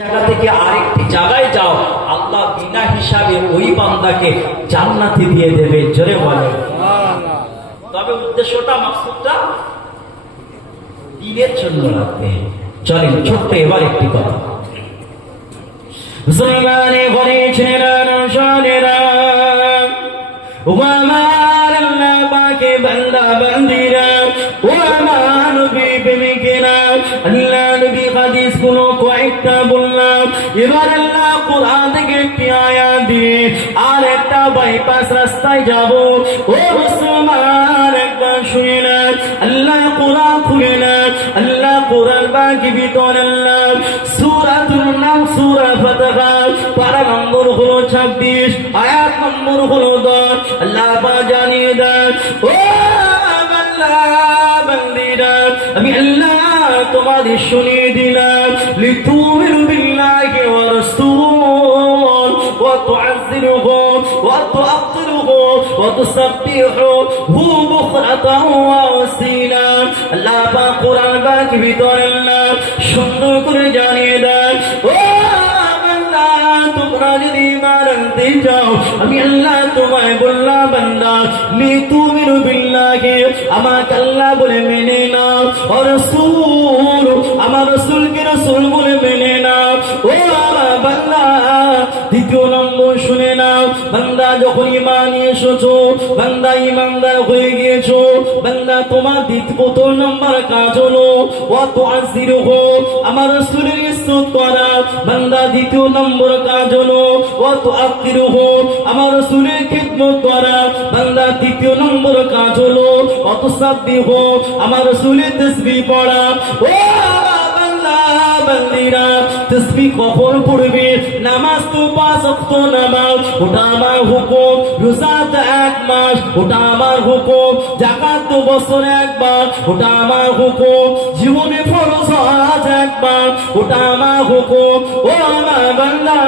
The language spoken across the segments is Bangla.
জায়গা থেকে আরেকটি জায়গায় যাও, আল্লাহ বিনা হিসাবে ওই বান্দাকে জান্নাতি দিয়ে দেবে, জোরে বলে তবে উদ্দেশ্যটা, মাকসুদটা দিনের জন্য রাখতে চলেন, ছোট্ট এবার একটি কথা। মুসলমানে ঘরে ছেলেরা নশানেরা ও আমার আল্লাহ বান্দা বান্দিরা ও আমার আল্লাহ হাদিস কয়েকটা বললাম। এবার আল্লাহ কোরআন থেকে একটি আয়াত দিয়ে আর একটা বাইপাস রাস্তায় যাব। ও মুসলমান, একবার শুনে না আল্লাহ কোরআন খুলে না আল্লাহ কোরআন আল্লাহ। সূরাতুল নাম, সূরা ফাতিহা। পারা নম্বর হলো 26 আয়াত নম্বর হলো 10 আল্লাহ জানিয়ে ও বান্দা বান্দিরা, আমি আল্লাহ তোমাদের শুনিয়ে দিলাম। লিতুমিনু বিল্লাহি ওয়া রাসূল। ওয়া তুআযিরুহু, ওয়া তুআক্কিরুহু ওয়া আল্লাহ পাক কোরআন পাক ভিতরে সুন্দর করে জানিয়ে তোমরা যদি ইমান আনতে চাও আমি আল্লাহ তোমায় বললাম, বান্দা লি তুমিনু বিল্লাহি, আমাকে আল্লাহ বলে মেনে নাও। ও রাসূল, আমার রাসূলকে রাসূল বলে মেনে বান্দা যখন ইমান এসেছ, বান্দা ইমানদার হয়ে গিয়েছো, বান্দা তোমার দ্বিতীয় প্রথম নম্বর কাজ হলো অত আজির হো আমার রাসূলের ইজ্জত করা, বান্দা দ্বিতীয় নম্বর কাজ হলো অত হো আমার রাসূলের খিদমত করা, বান্দা তৃতীয় নম্বর কাজ হলো অত সাব্বি আমার রাসূলের তাসবিহ পড়া, ও জীবনে ফরজ একবার, ওটা আমার হুকুম, ও আমার বান্দা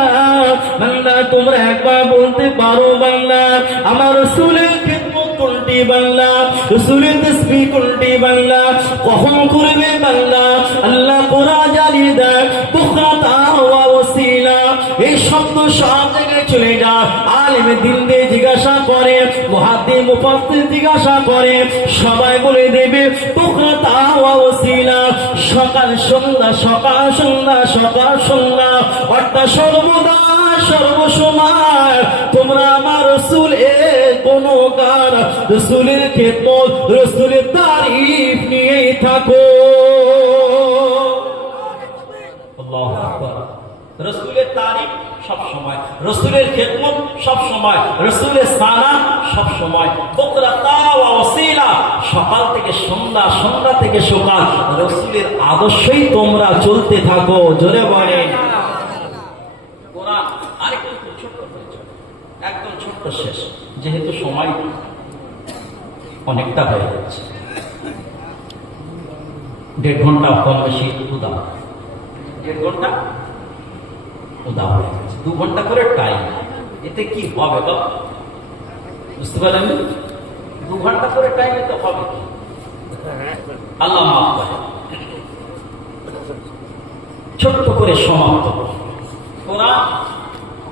বান্দা, তোমরা একবার বলতে পারো বাংলা আমার কোনটি বাংলা রসুলের তসবি কোনটি বাংলা কখন করবে এই শব্দ সব জায়গায় চলে যায় আলেমে দিয়ে জিজ্ঞাসা করে, মুহাদ্দিস, মুফাসসির জিজ্ঞাসা করে, সবাই বলে দেবে বুকরাতা ওয়া ওসিলা। সকাল সন্ধ্যা সকাল সন্ধ্যা সকাল সন্ধ্যা, অর্থাৎ সর্বদা সর্বসময়। তোমরা আমার রসুল এ কোন গান রসুলের খেদমত রসুলের তারিফ নিয়েই থাকো। আল্লাহু। রসুলের তারিফ সব সময়, রসুলের খেদমত সব সময়, রসুলের সানা সব সময়। সকাল থেকে সন্ধ্যা সন্ধ্যা থেকে সকাল। রসুলের আদর্শই তোমরা চলতে থাকো, জোরে ছোট্ট একদম ছোট্ট শেষ। যেহেতু সময় অনেকটা হয়ে যাচ্ছে দেড় ঘণ্টা কম বেশি উদা দেড় ঘণ্টা? দু ঘণ্টা করে টাইম এতে কি হবে তো? বুঝতে দু ঘণ্টা করে টাইম এতে হবে কি? আল্লাহ ছোট্ট করে সমাপ্ত কোরআন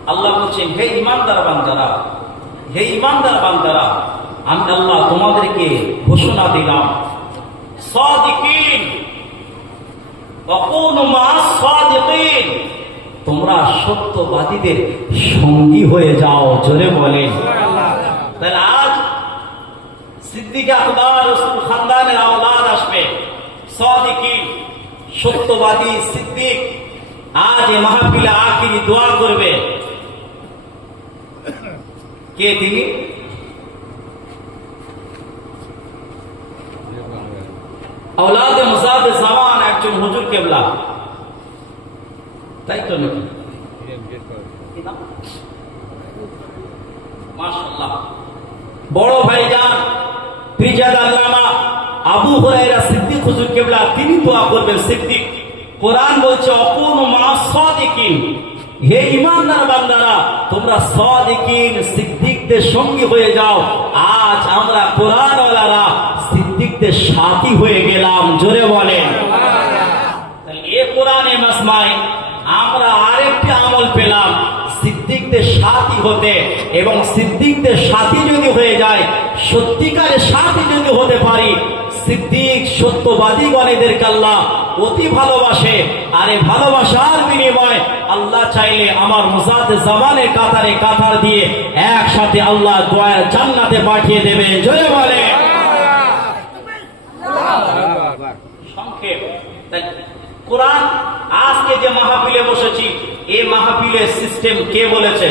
আল্লাহ বলছেন, হে ইমানদার বান্দারা, হে ইমানদার বান্দারা, আমি আল্লাহ তোমাদেরকে ঘোষণা দিলাম, সাদিকিন কখনো মা সাদিকিন তোমরা সত্যবাদীদের সঙ্গী হয়ে যাও, জোরে বলেন। তাহলে আজ সিদ্দিক আকবর খানদানের আওলাদ আসবে। সাদিকিন সত্যবাদী সিদ্দিক আজ মাহফিলে দোয়া করবে। কে তিনি? আওলাদে মুসাদে জামান একজন হুজুর কেবলা। তাই তো নাকি বড় ফিজাদ আল্লামা আবু সিদ্দিক হুজুর কেবলা, তিনি দোয়া করবেন সিদ্দিক। কোরআন বলছে, অকুন মা হে ইমানদার বান্দারা, তোমরা সিদ্দিকদের সঙ্গী হয়ে যাও। আজ আমরা কোরআনওয়ালারা সিদ্দিকদের সাথী হয়ে গেলাম, জোরে বলেন। এ কোরআনে মাসমায় আমরা আরেকটি আমল পেলাম। সিদ্দিকদের সাথী হতে এবং সিদ্দিকদের সাথী যদি হয়ে যায়, সত্যিকারের সাথী যদি হতে পারি, সিদ্দিক সত্যবাদী গণেদেরকে আল্লাহ অতি ভালোবাসে আর এই ভালোবাসার বিনিময় আল্লাহ চাইলে আমার মুসাদ জামানের কাতারে কাতার দিয়ে একসাথে আল্লাহ দোয়ার জান্নাতে পাঠিয়ে দেবে জয় বলে সংক্ষেপ। কোরআন আজকে যে মাহফিলে বসেছি এই মাহফিলের সিস্টেম কে বলেছে?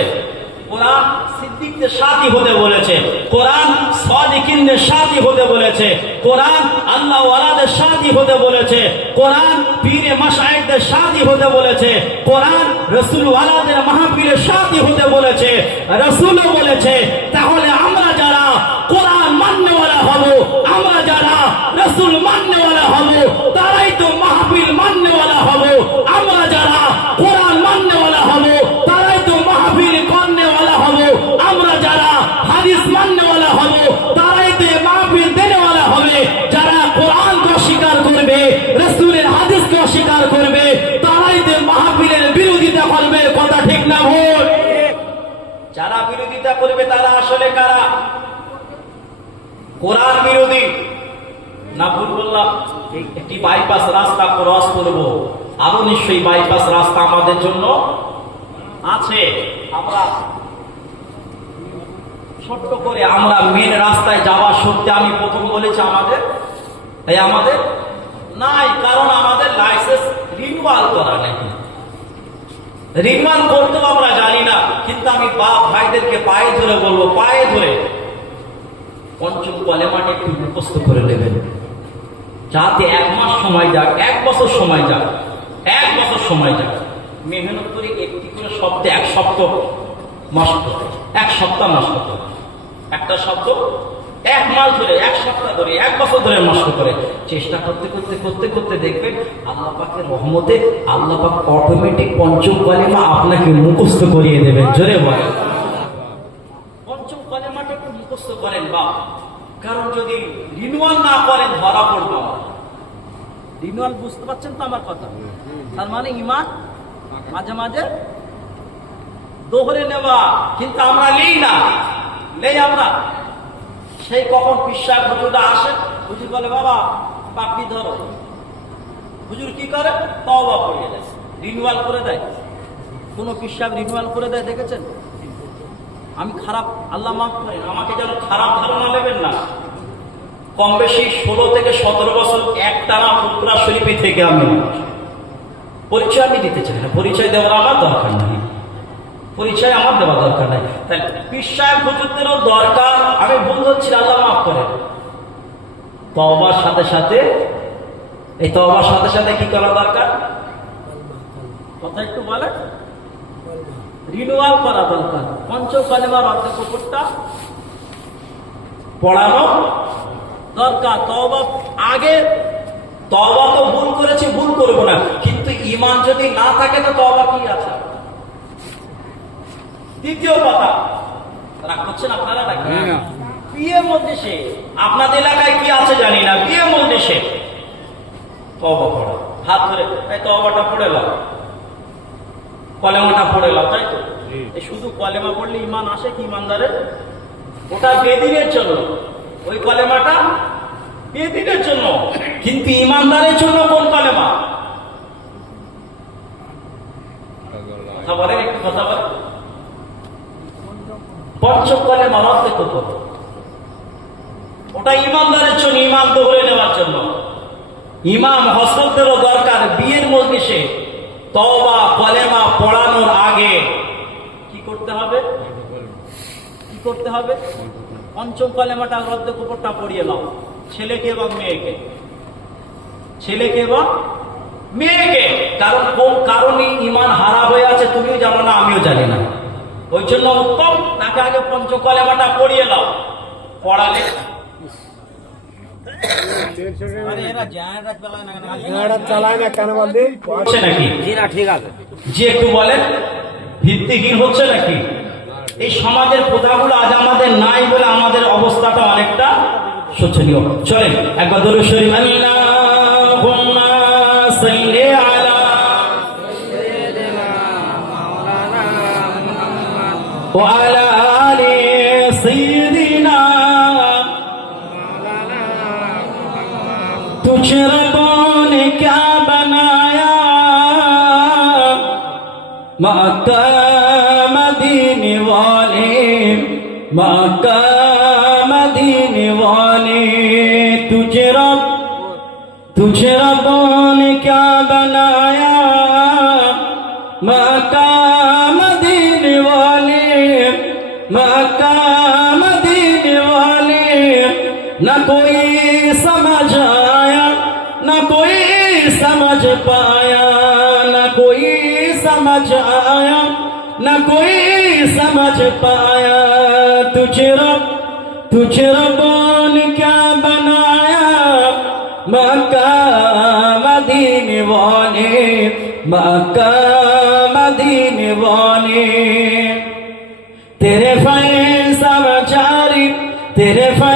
কোরআন সিদ্দিকদের সাথী হতে বলেছে, কোরআন সাদিকিনদের সাথী হতে বলেছে, কোরআন আল্লাহ ওয়ালাদের সাথী হতে বলেছে, কোরআন পীরে মাসায়েকদের সাথী হতে বলেছে, কোরআন রসুল ওয়ালাদের মাহফিলের সাথী হতে বলেছে, রসুলও বলেছে, তাহলে আমরা যারা কোরআন মান্যওয়ালা হব, আমরা যারা রসুল মান্যওয়ালা হব, তারাই তো মাহফিল মান্যওয়ালা হব আমরা যারা কোরআন মান্যওয়ালা হব তারাই তো মাহফিল কর্নেওয়ালা হব আমরা যারা হাদিস মান্যওয়ালা হব তারাই তো এ মাহফিল দেনেওয়ালা হবে যারা কোরআনকে অস্বীকার করবে রসুলের হাদিসকে অস্বীকার করবে তারাই তো মাহফিলের বিরোধিতা করবে কথা ঠিক না ভুল যারা বিরোধিতা করবে তারা আসলে কারা? কোরআন বিরোধী? না ভুল বললাম একটি বাইপাস রাস্তা ক্রস করব। আরও নিশ্চয়ই বাইপাস রাস্তা আমাদের জন্য আছে। আমরা ছোট্ট করে আমরা মেন রাস্তায় যাওয়া সত্যি আমি প্রথম বলেছি আমাদের এই আমাদের নাই, কারণ আমাদের লাইসেন্স রিনিউয়াল করা নেই। রিনিউয়াল করতেও আমরা কিন্তু আমি বা ভাইদেরকে পায়ে ধরে বলব, পায়ে ধরে। পঞ্চম কলেমাটা একটু মুখস্থ করে দেবেন যাতে এক মাস সময় যাক, এক বছর সময় যাক, এক বছর সময় যাক। মেহনত করে একটি করে শব্দে এক সপ্তাহ মাস এক সপ্তাহ মাস একটা শব্দ এক মাস ধরে, এক সপ্তাহ ধরে, এক বছর ধরে নষ্ট করে। চেষ্টা করতে করতে করতে করতে দেখবেন আল্লাহ রহমতে আল্লাহ অটোমেটিক পঞ্চম কলেমা আপনাকে মুখস্থ করিয়ে দেবেন। জোরে বলে পঞ্চম কলেমাটা একটু মুখস্থ করেন বা কারণ যদি রিনুয়াল না করেন, ধরা পড়ব রিনুয়াল বুঝতে পারছেন তো আমার কথা? তার মানে ইমান মাঝে মাঝে দোহরে নেওয়া, কিন্তু আমরা নেই না। নেই আমরা। সেই কখন পিসা হুজুরটা আসে, হুজুর বলে, বাবা, পাপড়ি ধরো। হুজুর কি করে? তওবা করিয়ে দেয় রিনুয়াল করে দেয়। কোন পিসাব রিনুয়াল করে দেয়, দেখেছেন? আমি খারাপ, আল্লাহ মাফ করেন, আমাকে যেন খারাপ ধারণা নেবেন না। কম বেশি ষোলো থেকে সতেরো বছর একটানা ফুটরা শরীফে থেকে আমি পরিচয় আমি দিতে চাই না, পরিচয় দেওয়ার আমার দরকার নেই। পরিচয় আমার দেওয়া দরকার নাই। তাই সাহেব হুজুরদেরও দরকার, আমি ভুল হচ্ছি আল্লাহ মাফ করেন। তবার সাথে সাথে, এই তবার সাথে সাথে কি করা দরকার? কথা একটু বলে রিনুয়াল করা দরকার। অর্ধেক পড়ানো দরকার। তবা আগে তবা তো ভুল করেছি, ভুল করব না। কিন্তু ইমান যদি না থাকে, তো তবা কি আছে? দ্বিতীয় কথা রাগ করছেন আপনারা নাকি? বিয়ে মজলিসে আপনাদের এলাকায় কি আছে জানি না বিয়ে তবা পড়া হাত ধরে এই তবাটা পড়ে লাও। কলেমাটা পড়ে লাও তাই তো? শুধু কলেমা পড়লে ইমান আসে কি ইমানদারের ওটা বেদিনের জন্য। ওই কলেমাটা বেদিনের জন্য। কিন্তু ইমানদারের জন্য কোন কলেমা? কথা বলেন একটু কথা বলেন। কলেমা অর্থে কত ওটা ইমানদারের জন্য ইমান দৌড়ে নেওয়ার জন্য। ইমাম হসরতেরও দরকার বিয়ের মজলিসে তওবা, কলেমা পড়ানোর আগে। কি করতে হবে? কি করতে হবে? পঞ্চম কলেমাটা অর্ধেক উপরটা পড়িয়ে নাও। ছেলেকে এবং মেয়েকে। ছেলেকে এবং মেয়েকে। কারণ কোন কারণে ইমান হারা হয়ে আছে তুমিও জানো না, আমিও জানি না। ওই জন্য উত্তম তাকে আগে পঞ্চ কলেমাটা পড়িয়ে নাও পড়ালে যে একটু বলেন। ভিত্তিহীন হচ্ছে নাকি? এই সমাজের প্রথাগুলো আজ আমাদের নাই বলে আমাদের অবস্থাটা অনেকটা শোচনীয়। চলেন একবার দরুদ শরীফ আল্লাহুম্মা وعلى آل سيدنا تشرب لكعبنا يا مع التمدين والي مع التمدين والي تشرب تشرب لكعبنا سمجھ آیا، نہ کوئی سمجھ پایا۔ تجھ رب تجھ ربان کیا بنایا؟ مکہ مدین وانے مکہ مدین وانے تیرے فائن سمجھاری، تیرے فائن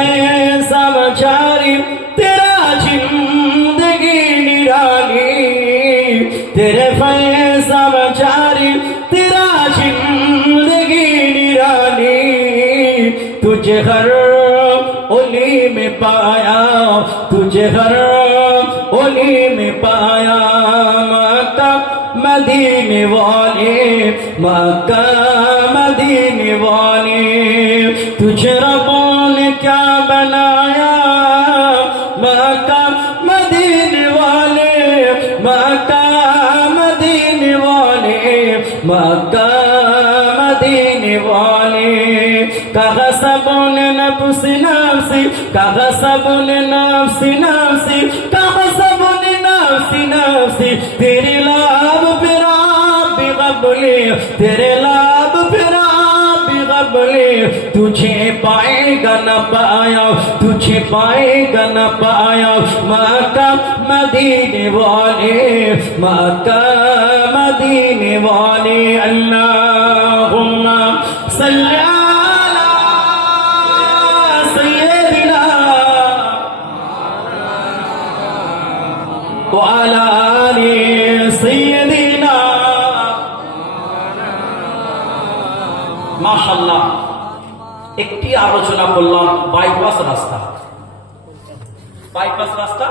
ہر اولی میں پایا، تجھے ہر اولی میں پایا۔ مکہ، مدینے والے، مکہ، مدینے والے، تجھے ربوں نے کیا بنایا؟ مکہ، مدینے والے، مکہ، مدینے والے، مکہ، مدینے والے۔ کہا نفسي نفسي كغصبني نفسي نفسي كغصبني نفسي نفسي تیرے لاب پھر آپ بغبلے تیرے لاب پھر آپ تجھے پائے گا نہ پایا، تجھے پائے گا نہ پایا، مکہ، مدینے والے، مکہ، مدینے والے، اللہ করলাম বাইপাস রাস্তা। বাইপাস রাস্তা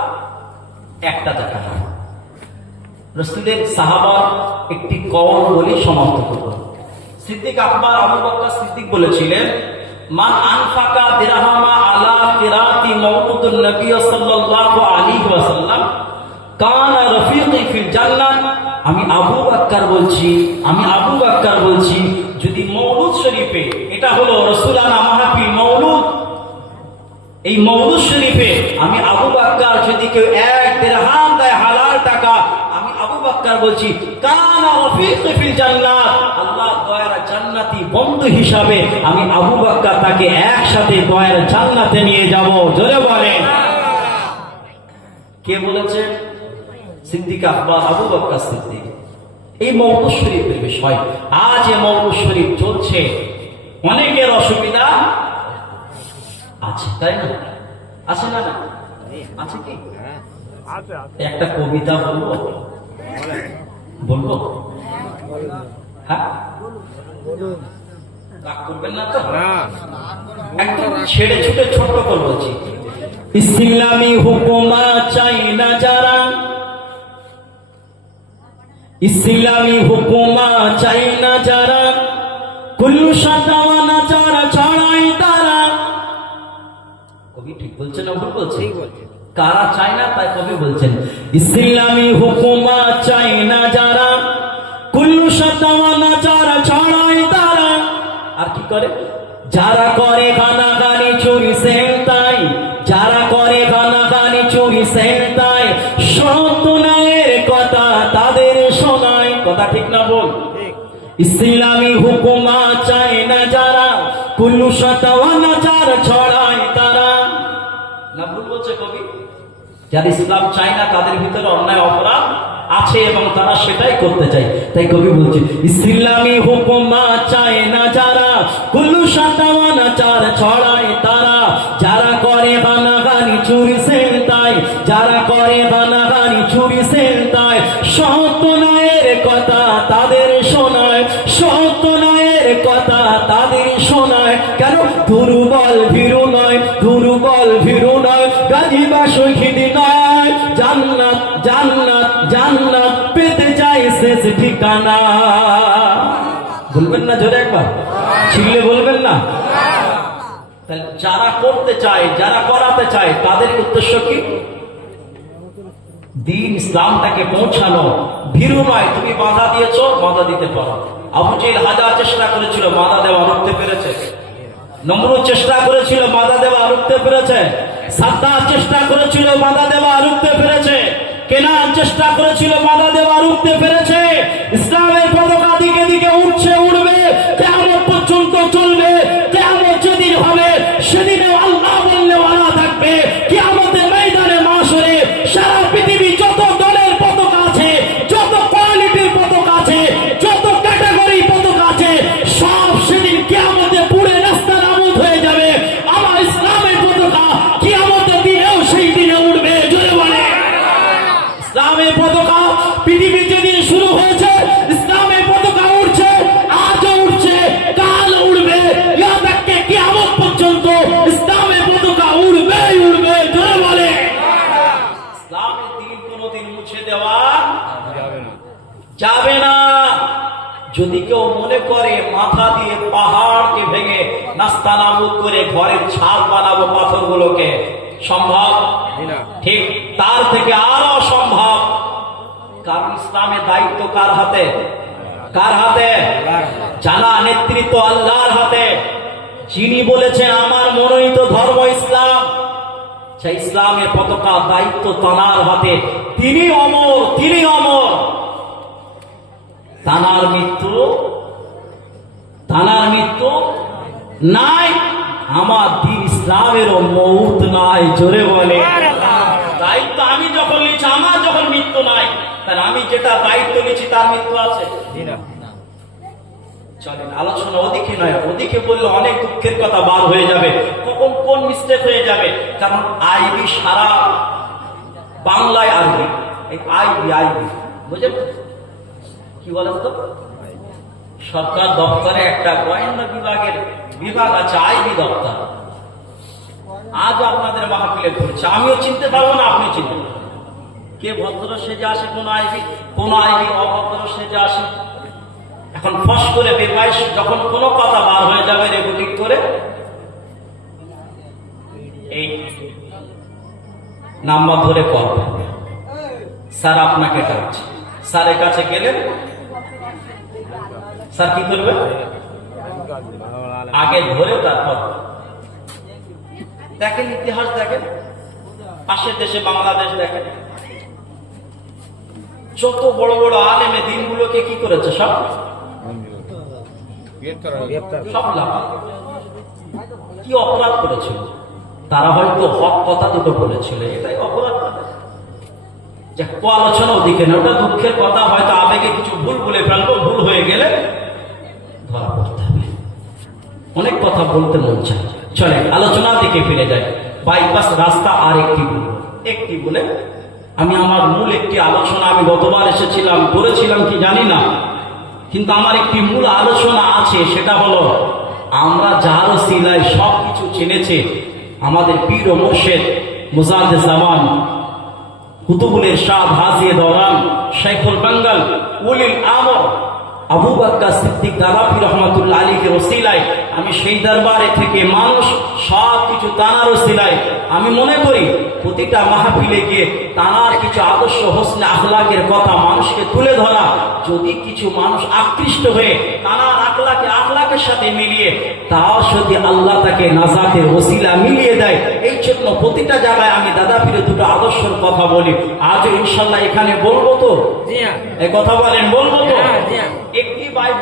একটা দেখা রসুলের সাহাবার একটি কওল বলে সমাপ্ত সিদ্দিক আকবর, আবু সিদ্দিক বলেছিলেন আনফাকা আলা কিরাতি নবী সাল্লাল্লাহু আলাইহি ওয়াসাল্লাম, কানা রফিকি ফিল জান্নাত। আমি আবু বাক্কার বলছি, আমি আবু বাক্কার বলছি, যদি মৌলুদ শরীফে এটা হলো রসুলানা এই মৌলুদ শরীফে আমি আবু বাক্কার যদি কেউ এক দেড়হাম দেয় হালাল টাকা, আমি আবু বাক্কার বলছি বন্ধু হিসাবে আমি আবু বাক্কার তাকে একসাথে দয়ার জান্নাতে নিয়ে যাব। জোরে বলেন। কে বলেছে? সিদ্দিক আকবর, আবু বকর সিদ্দিক। এই মৌলুদ শরীফের বিষয়। আজ এ মৌলুদ শরীফ চলছে। অনেকের অসুবিধা আছে তাই না? আছে না? আছে কি? আছে আছে একটা কবিতা বলব? বলব? হ্যাঁ? করবেন না তো? একদম ছেড়ে ছুটে ছোট্ট করে ইসলামী হুকুমা চাই না যারা। ইসলামী হুকুমা চাই না যারা। কুল্লু যারা কবি ঠিক বলছে কারা চায় না তাই কবি বলছেন। ইসলামী হুকুমা চাই না যারা কুল্লু সাতাওয়ানা যারা ছড়াই তারা। আর কি করে? যারা করে গানাগানি চুরি সেন্তাই যারা করে গানাগানি চুরি সেন্তাই সন্তুনায়ের কথা তাদের শোনায়। কথা ঠিক না বল ইসলামী হুকুমা চায় না যারা কুল্লু শতওয়ানা বলছে কবি, যারা ইসলাম না, তাদের ভিতরে অন্যায়, অপরাধ আছে এবং তারা সেটাই করতে চায়। তাই কবি বলছে, ইসলামী হুকুমা চায় না যারা কুলু চার ছড়ায় তারা। যারা করে বানাগানি চুরি সেন্তাই যারা করে বানাগানি ঠিকানা? বলবেন না জোরে একবার। ছিললে বলবেন না। যারা করতে চায়, যারা করাতে চায়, তাদের উদ্দেশ্য কি? দিন ইসলামটাকে পৌঁছানো। ভীরু নয়, তুমি বাধা দিয়েছ, বাধা দিতে পারো। আবু জেল হাজার চেষ্টা করেছিল, বাধা দেওয়া রুখতে পেরেছে। নমরুদ চেষ্টা করেছিল, বাধা দেওয়া রুখতে পেরেছে। সাদ্দার চেষ্টা করেছিল, বাধা দেওয়া রুখতে পেরেছে। কেনান চেষ্টা করেছিল, বাধা দেওয়া রুখতে পেরেছে। ইসলামের পতাকা দিকে দিকে উঠছে উঠবে কেমন পর্যন্ত চলবে কেমন যেদিন হবে সেদিনে আল্লাহ বললে থাকবে থাকবে। যাবে না। যদি কেউ মনে করে মাথা দিয়ে পাহাড়কে ভেঙে নাস্তা নাবুদ করে ঘরের ছাদ বানাবো পাথরগুলোকে সম্ভব? ঠিক তার থেকে আরও সম্ভব। কারণ ইসলামের দায়িত্ব কার হাতে? কার হাতে? জানা নেতৃত্ব আল্লাহর হাতে। যিনি বলেছেন আমার মনোনীত ধর্ম ইসলাম। সেই ইসলামের পতাকা দায়িত্ব তানার হাতে। তিনি অমর তিনি অমর। তানার মৃত্যু তানার মৃত্যু নাই। আমার দিন ইসলামেরও মৌত নাই, জোরে বলে। দায়িত্ব আমি যখন নিচ্ছি আমার যখন মৃত্যু নাই, তাহলে আমি যেটা দায়িত্ব নিচ্ছি তার মৃত্যু আছে? চলেন, আলোচনা ওদিকে নয়, ওদিকে বললে অনেক দুঃখের কথা বার হয়ে যাবে। কখন কোন মিস্টেক হয়ে যাবে? কারণ আইবি সারা বাংলায় আরবি। এই আইবি আইবি। বুঝে কি বলেন তো? সরকার দপ্তরে একটা গোয়েন্দা বিভাগের বিভাগ আছে, আইবি দপ্তর। আজ আপনাদের মাহফিলে ঘুরছে আমিও চিনতে পারব না আপনি চিনতে পারবেন কে ভদ্র সেজে আসে, কোন আইবি কোন আইবি অভদ্র সেজে আসে। এখন ফস করে বেবাইশ যখন কোনো কথা বার হয়ে যাবে রেকর্ডিং করে। এই নাম্বার ধরে কল। স্যার আপনাকে ডাকছে। স্যারের কাছে গেলেন স্যার, কি করবে আগে ধরে তারপর। দেখেন ইতিহাস, দেখেন। পাশের দেশে বাংলাদেশ, দেখেন। যত বড় বড় আলেমে দিনগুলোকে কি করেছে সব? কি অপরাধ করেছিল? তারা হয়তো হক কথা দুটো বলেছিল, এটাই অপরাধ। যে আলোচনা ওদিকে না, ওটা দুঃখের কথা, হয়তো আবেগে কিছু ভুল বলে ফেলব, ভুল হয়ে গেলে হবে। অনেক কথা বলতে মন চায়। চলে আলোচনার দিকে ফিরে যায় বাইপাস রাস্তা আর একটি একটি বলে, আমি আমার মূল একটি আলোচনা, আমি গতবার এসেছিলাম, করেছিলাম কি জানি না। কিন্তু আমার একটি মূল আলোচনা আছে, সেটা হলো, আমরা যার সিলায় সব কিছু চিনেছে, আমাদের পীর মোর্শেদ মুজাদ জামান, কুতুবুল ইরশাদ হাজিয়ে দৌরান শেখুল বেঙ্গল, উলিল আমর আবু বাক্কা সিদ্দিক দাদাফি রহমতুল্লাহ আলীকে রসিলায় আমি সেই দরবারে থেকে মানুষ, সব কিছু তানার রসিলায় আমি মনে করি প্রতিটা মাহফিলে গিয়ে তানার কিছু আদর্শ হোসনে আখলাকের কথা মানুষকে তুলে ধরা, যদি কিছু মানুষ আকৃষ্ট হয়ে তানার আখলাকে আখলাকের সাথে মিলিয়ে তাও যদি আল্লাহ তাকে নাজাতের ওসিলা মিলিয়ে দেয়। এই জন্য প্রতিটা জায়গায় আমি দাদা ফিরে দুটো আদর্শের কথা বলি। আজ ইনশাল্লাহ এখানে বলব তো? এই কথা বলেন বলব তো? হ্যাঁ, একটি বাইক